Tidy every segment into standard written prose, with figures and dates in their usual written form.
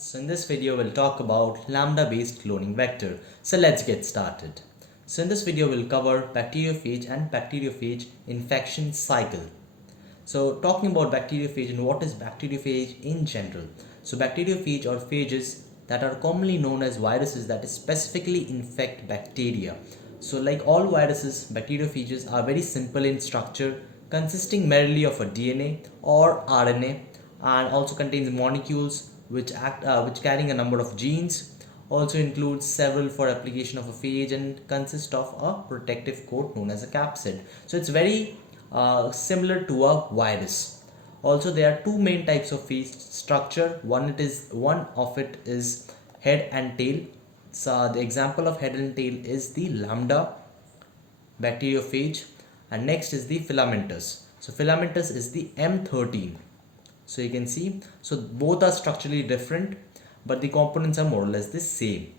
So in this video we'll talk about lambda based cloning vector. So let's get started. So in this video we'll cover bacteriophage and bacteriophage infection cycle. So talking about bacteriophage and what is bacteriophage in general. So bacteriophage or phages that are commonly known as viruses that specifically infect bacteria. So like all viruses, bacteriophages are very simple in structure, consisting merely of a DNA or RNA, and also contains molecules which carrying a number of genes. Also includes several for application of a phage and consist of a protective coat known as a capsid. So it's very similar to a virus. Also, there are two main types of phage structure. One of it is head and tail. So the example of head and tail is the lambda bacteriophage, and next is the filamentous. So filamentous is the M13. So you can see, so both are structurally different, but the components are more or less the same.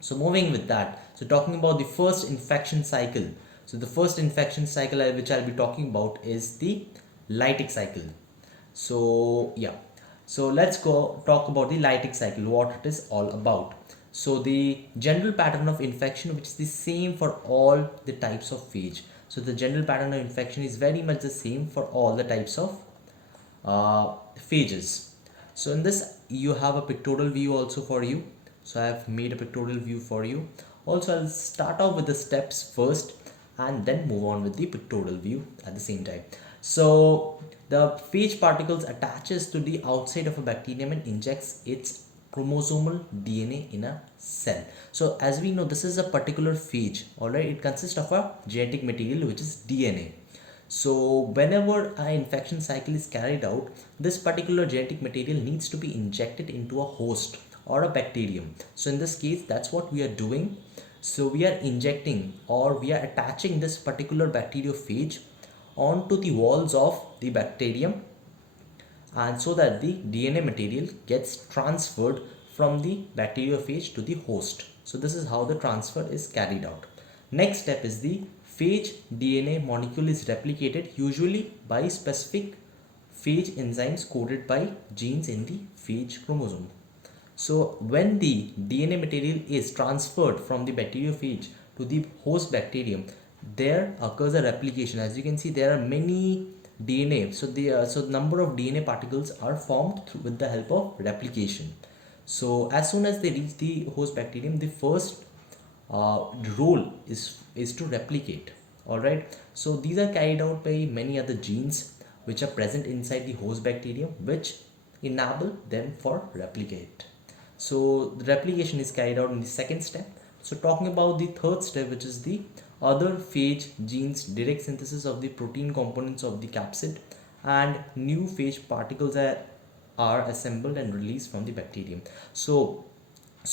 So moving with that, so talking about the first infection cycle. So the first infection cycle which I'll be talking about is the Lytic cycle. So yeah, so let's go talk about the Lytic cycle, what it is all about. So the general pattern of infection, which is the same for all the types of phage. So the general pattern of infection is very much the same for all the types of phages. So in this you have a pictorial view also for you. So I have made a pictorial view for you. Also I'll start off with the steps first and then move on with the pictorial view at the same time. So the phage particles attaches to the outside of a bacterium and injects its chromosomal DNA in a cell. So as we know, this is a particular phage, alright. It consists of a genetic material which is DNA. So whenever an infection cycle is carried out, this particular genetic material needs to be injected into a host or a bacterium. So in this case, that's what we are doing. So we are injecting or we are attaching this particular bacteriophage onto the walls of the bacterium, and so that the DNA material gets transferred from the bacteriophage to the host. So this is how the transfer is carried out. Next step is the phage DNA molecule is replicated usually by specific phage enzymes coded by genes in the phage chromosome. So when the DNA material is transferred from the bacteriophage to the host bacterium, there occurs a replication. As you can see, there are many DNA. So the number of DNA particles are formed with the help of replication. So as soon as they reach the host bacterium, the first role is to replicate. All right. So these are carried out by many other genes which are present inside the host bacterium, which enable them for replicate. So the replication is carried out in the second step. So talking about the third step, which is the other phage genes direct synthesis of the protein components of the capsid, and new phage particles are assembled and released from the bacterium. So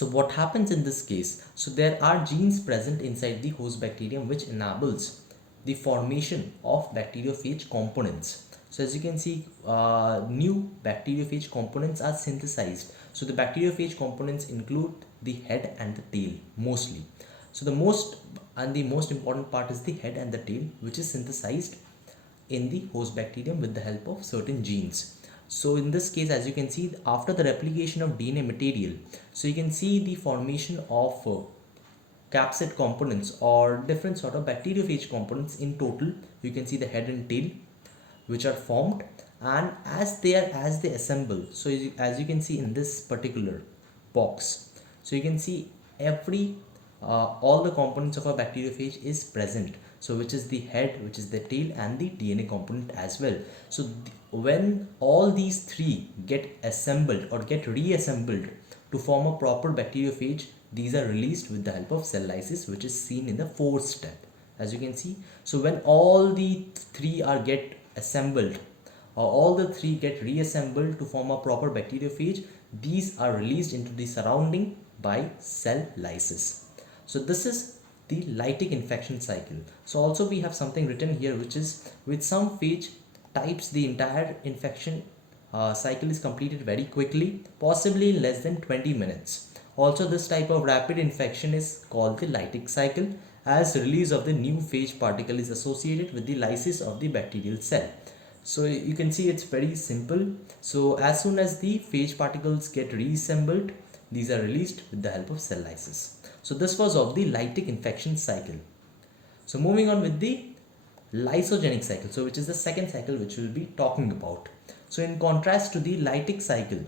what happens in this case? So there are genes present inside the host bacterium which enables the formation of bacteriophage components. So as you can see, new bacteriophage components are synthesized. So the bacteriophage components include the head and the tail mostly. So the most important part is the head and the tail, which is synthesized in the host bacterium with the help of certain genes. So in this case, as you can see, after the replication of DNA material, so you can see the formation of capsid components or different sort of bacteriophage components. In total, you can see the head and tail which are formed, and as they assemble, so as you can see in this particular box, so you can see every all the components of a bacteriophage is present. So which is the head, which is the tail, and the DNA component as well. So when all these three get assembled or get reassembled to form a proper bacteriophage, these are released with the help of cell lysis, which is seen in the fourth step, as you can see. So when all the three are get assembled, or all the three get reassembled to form a proper bacteriophage, these are released into the surrounding by cell lysis. So this is the lytic infection cycle. So also we have something written here, which is with some phage types the entire infection cycle is completed very quickly, possibly in less than 20 minutes. Also this type of rapid infection is called the lytic cycle, as release of the new phage particle is associated with the lysis of the bacterial cell. So you can see it's very simple. So as soon as the phage particles get reassembled, these are released with the help of cell lysis. So this was of the lytic infection cycle. So moving on with the lysogenic cycle, so which is the second cycle which we'll be talking about. So in contrast to the lytic cycle,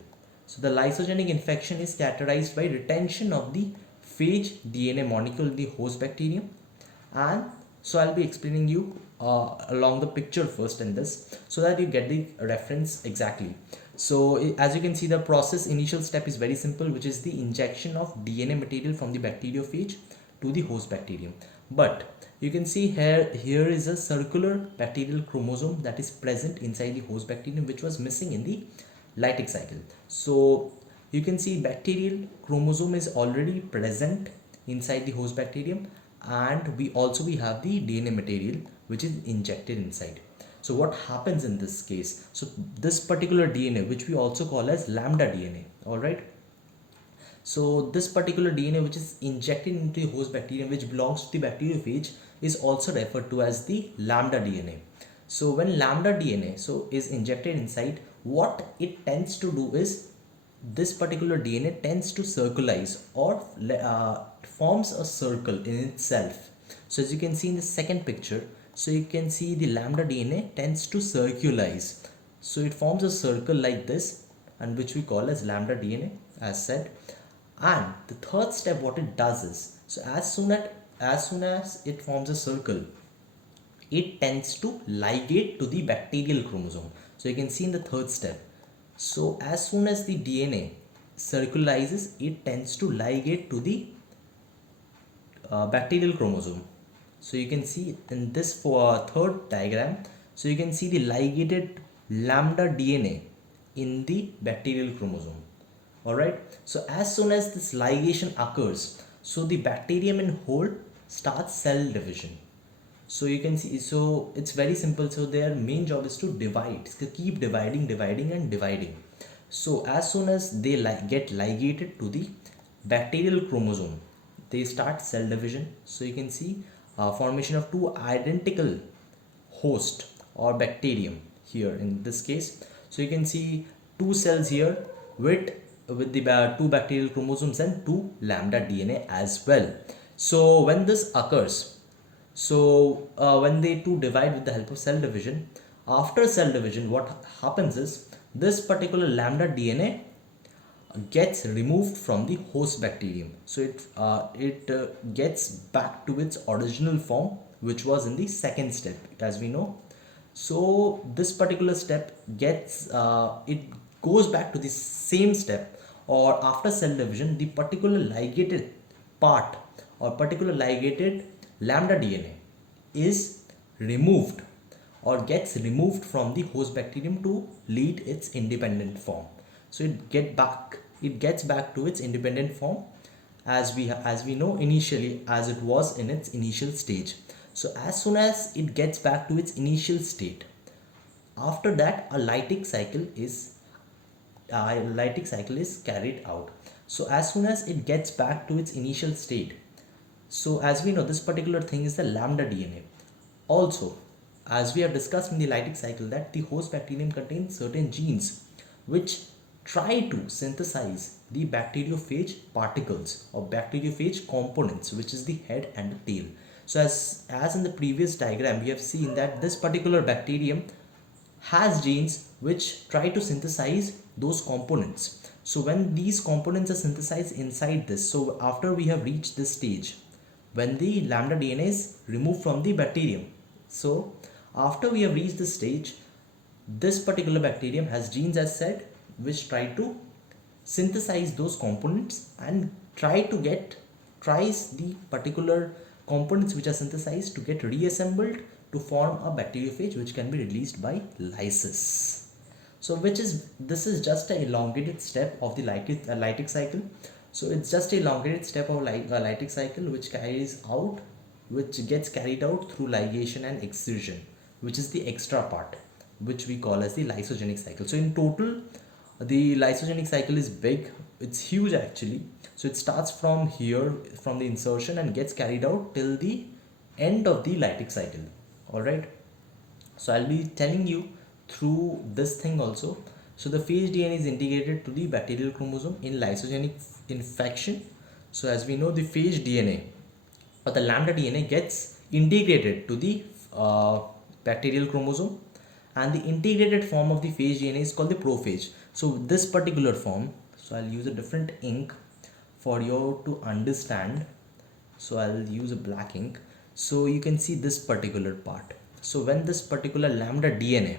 so the lysogenic infection is characterized by retention of the phage DNA molecule in the host bacterium. And so I'll be explaining you along the picture first in this, so that you get the reference exactly. So as you can see, the process initial step is very simple, which is the injection of DNA material from the bacteriophage to the host bacterium. But you can see here is a circular bacterial chromosome that is present inside the host bacterium, which was missing in the Lytic cycle. So you can see bacterial chromosome is already present inside the host bacterium, and we have the DNA material which is injected inside. So what happens in this case? So this particular DNA, which we also call as lambda DNA, all right. So this particular DNA which is injected into the host bacterium, which belongs to the bacteriophage, is also referred to as the lambda DNA. So when lambda DNA is injected inside, what it tends to do is this particular DNA tends to circularize, or forms a circle in itself. So as you can see in the second picture, so you can see the lambda DNA tends to circularize. So it forms a circle like this, and which we call as lambda DNA, as said. And the third step, what it does is, so as soon as it forms a circle, it tends to ligate to the bacterial chromosome. So you can see in the third step, so as soon as the DNA circularizes, it tends to ligate to the bacterial chromosome. So you can see in this third diagram, so you can see the ligated lambda DNA in the bacterial chromosome. Alright, so as soon as this ligation occurs, so the bacterium in whole starts cell division. So you can see, so it's very simple. So their main job is to divide, to keep dividing and dividing. So as soon as they get ligated to the bacterial chromosome, they start cell division. So you can see formation of two identical host or bacterium here in this case. So you can see two cells here with the two bacterial chromosomes and two lambda DNA as well. So when this occurs, so when they two divide with the help of cell division, after cell division, what happens is this particular lambda DNA gets removed from the host bacterium. So it gets back to its original form, which was in the second step, as we know. So this particular step gets it goes back to the same step, or after cell division, the particular ligated part or particular ligated lambda DNA is removed or gets removed from the host bacterium to lead its independent form. So it gets back to its independent form, as we know initially, as it was in its initial stage. So as soon as it gets back to its initial state, after that a lytic cycle is carried out. So as soon as it gets back to its initial state, so as we know, this particular thing is the lambda DNA. Also, as we have discussed in the lytic cycle, that the host bacterium contains certain genes which try to synthesize the bacteriophage particles or bacteriophage components, which is the head and the tail. So as in the previous diagram, we have seen that this particular bacterium has genes which try to synthesize those components. So when these components are synthesized inside this, so after we have reached this stage, when the lambda DNA is removed from the bacterium, so after we have reached this stage, this particular bacterium has genes, as said, which try to synthesize those components and tries the particular components which are synthesized to get reassembled to form a bacteriophage which can be released by lysis. So this is just an elongated step of the lytic cycle. So it's just an elongated step of lytic cycle which gets carried out through ligation and excision, which is the extra part, which we call as the lysogenic cycle. So in total, the lysogenic cycle is big, it's huge actually. So it starts from here, from the insertion, and gets carried out till the end of the lytic cycle. Alright, so I'll be telling you through this thing also. So the phage DNA is integrated to the bacterial chromosome in lysogenic infection. So as we know, the phage DNA or the lambda DNA gets integrated to the bacterial chromosome, and the integrated form of the phage DNA is called the prophage. So this particular form, so I'll use a different ink for you to understand. So I'll use a black ink. So you can see this particular part. So when this particular lambda DNA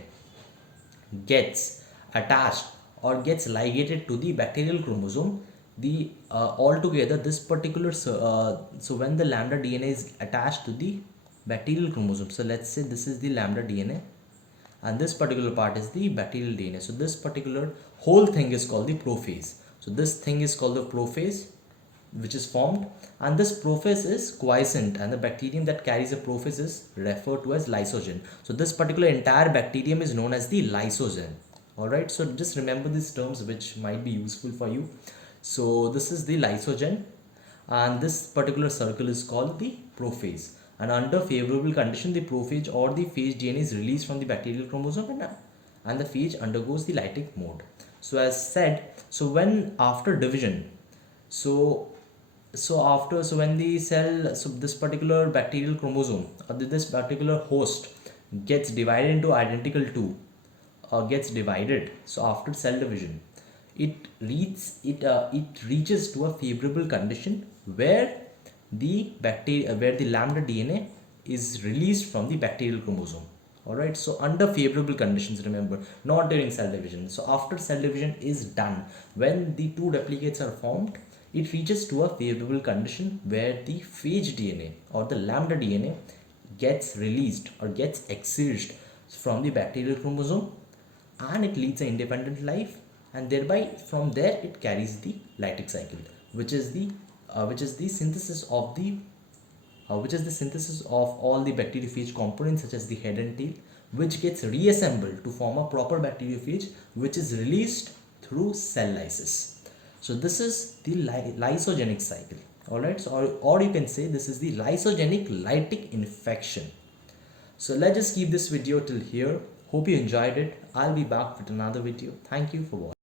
gets attached or gets ligated to the bacterial chromosome, the altogether this particular so when the lambda DNA is attached to the bacterial chromosome, so let's say this is the lambda DNA and this particular part is the bacterial DNA. So this particular whole thing is called the prophase. So this thing is called the prophase, which is formed, and this prophase is quiescent, and the bacterium that carries a prophase is referred to as lysogen. So this particular entire bacterium is known as the lysogen. All right, so just remember these terms which might be useful for you. So this is the lysogen, and this particular circle is called the prophase, and under favorable condition the prophage or the phage DNA is released from the bacterial chromosome, and the phage undergoes the lytic mode. So as said, so when after division, so when the cell, so this particular bacterial chromosome or this particular host gets divided into identical two, gets divided, so after cell division it reaches to a favorable condition where the lambda DNA is released from the bacterial chromosome. All right, so under favorable conditions, remember, not during cell division. So after cell division is done, when the two replicates are formed, it reaches to a favorable condition where the phage DNA or the lambda DNA gets released or gets excised from the bacterial chromosome, and it leads an independent life, and thereby from there it carries the Lytic cycle, which is the synthesis of all the bacteriophage components such as the head and tail, which gets reassembled to form a proper bacteriophage, which is released through cell lysis. So this is the lysogenic cycle. All right, so or you can say this is the lysogenic lytic infection. So let's just keep this video till here. Hope you enjoyed it. I'll be back with another video. Thank you for watching.